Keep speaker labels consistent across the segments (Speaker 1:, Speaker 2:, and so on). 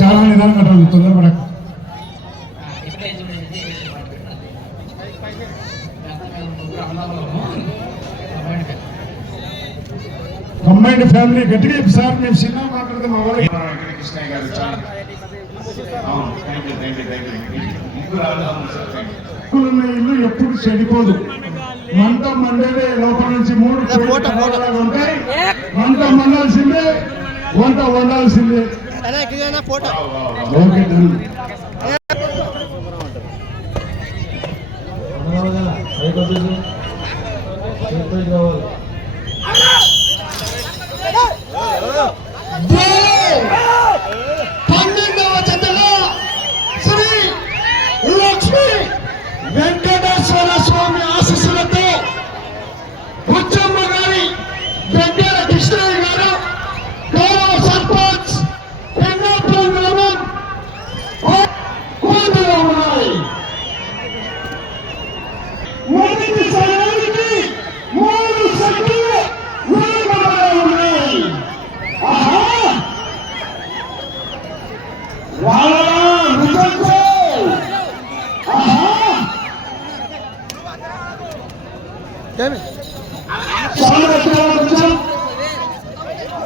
Speaker 1: చాలా నిదానంగా రండి, తొందరపడక కంబైండ్ ఫ్యామిలీ గట్టిగా సార్ మేము చిన్న మాట్లాడితే మా వాళ్ళు
Speaker 2: కృష్ణయ్య గారు చాలా
Speaker 1: ఇల్లు ఎప్పుడు చెడిపోదు. మంట మండేదే లోపల నుంచి మూడు ఉంటాయి. మంట మండాల్సిందే వంట వండాల్సిందే.
Speaker 3: ఫోటో.
Speaker 1: ఓకే డన్
Speaker 3: పన్నెండవ జతలో శ్రీ లక్ష్మి వెంకటేశ్వర స్వామి ఆశీస్సులతో బుచ్చమ్మ గారి దగ్గర కృష్ణయ్య గారు గౌరవ సర్పంచ్ పెన్నాపురం గ్రామం కోటలో ఉన్నాయి మొదటి సమయానికి మూడు సెకండ్లు వెనుకబడి ఉన్నాయి ఆహా వాళ్ళ నిజంతో ఆహా చాలా చాలా కొంచెం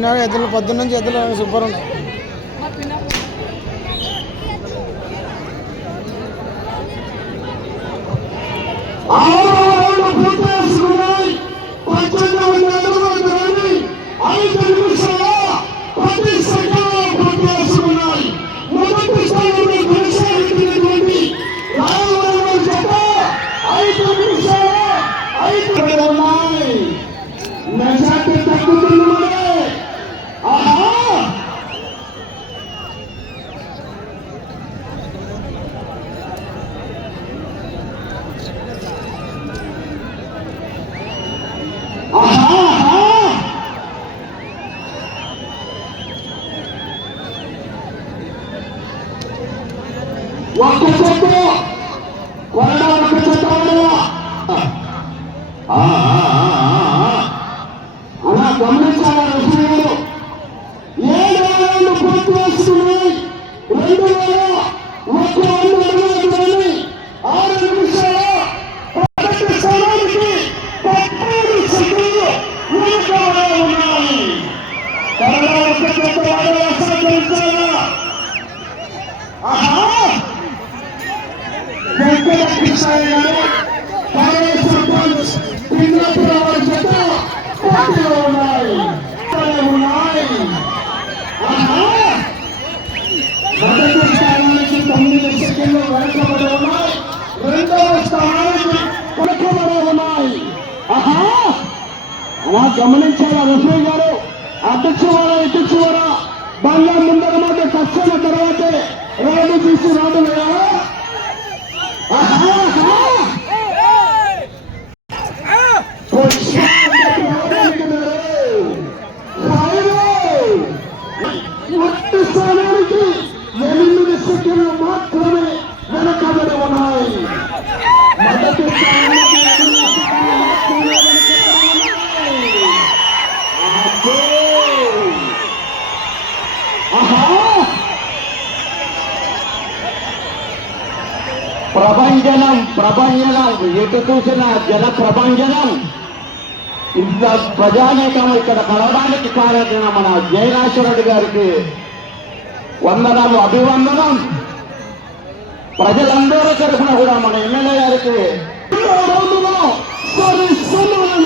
Speaker 4: నిన్న ఎద్దులు పొద్దున్న నుంచి ఎద్దులు సూపర్ ఉన్నాయి
Speaker 3: ఆరు ఉన్నాయి ಒಕ್ಕೂಟ ಕೊರಡ ಒಕ್ಕೂಟ ಆ వెంకట గారు కాంగ్రెస్ సర్పంచ్ పింగళపురం వారి చేత ఉన్నాయి. ఉన్నాయి. మొదటి స్థానానికి తొమ్మిది సెకండ్లు వెనకబడి ఉన్నాయి. రెండవ స్థానానికి వెనకబడి ఉన్నాయి. ఆహా! అలా గమనించాలా రఫీ గారు? అటు చివర ఇటు చివర బండ్ల ముందర మాట కష్టం తర్వాతే రోడ్డు తీసి రాడు ఆహా, ఆహా. ఒక్క స్థానానికి ఎనిమిది సెకండ్లు మాత్రమే వెనకబడి ఉన్నాయి మొదటి స్థానానికి ఎనిమిది సెకండ్లు మాత్రమే వెనకబడి ఉన్నాయి. అబ్బో. 啊 ఆహా ప్రభంజనం ప్రభంజనం ఎటు చూసిన జన ప్రభంజనం. ఇంత ప్రజానేకం ఇక్కడ కలవడానికి కారణమైన మన జయరాశ్వరుడు గారికి వందనాలు అభివందనం. ప్రజలందరూ తరఫున కూడా మన ఎమ్మెల్యే గారికి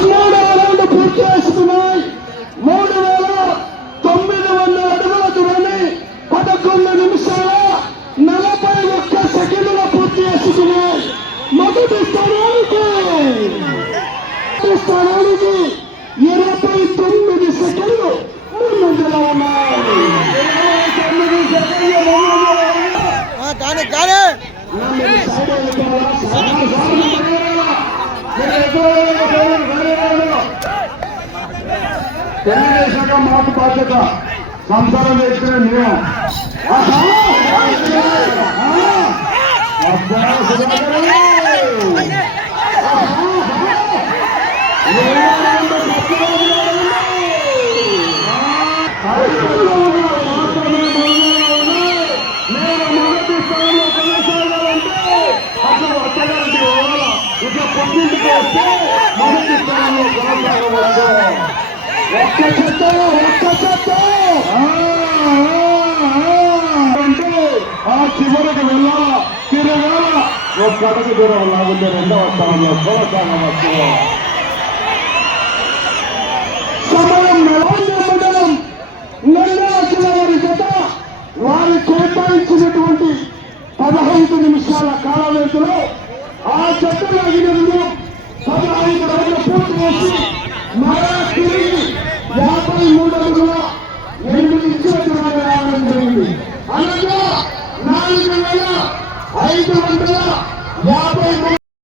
Speaker 3: పదమూడవ రౌండ్ పూర్తి చేసుకున్నాయి మూడు వేల తొమ్మిది వందల అడుగుల దూరాన్ని పదకొండు నిమిషాల నలభై ఒక్క సెకండ్ల పూర్తి చేసుకున్నాయి మొదటి స్థానానికి మొదటి స్థానానికి ఇరవై తొమ్మిది సెకండ్లు ముందంజలో ఉన్నాయి ఇరవై తొమ్మిది సెకండ్లు ముందంజలో ఉన్నాయి.
Speaker 4: కానీ కానీ
Speaker 1: తెలియజేశాక మాకు బాధ్యత సంసారం చేసుకునే మేము ఆహా! ఆ! చివరికి వెళ్ళాల తిరగాల ఒక్క అడుగు దూరం లాగుంటే రెండవ స్థానంలో కొనసాగవచ్చు సమయం మండలం వారి జత వారు కేటాయించినటువంటి పదహైదు నిమిషాల కాల వ్యవధిలో ఆ చెట్టు లాగిన పదహైదు రోజులు పూర్తి చేసి మరో Dua 们了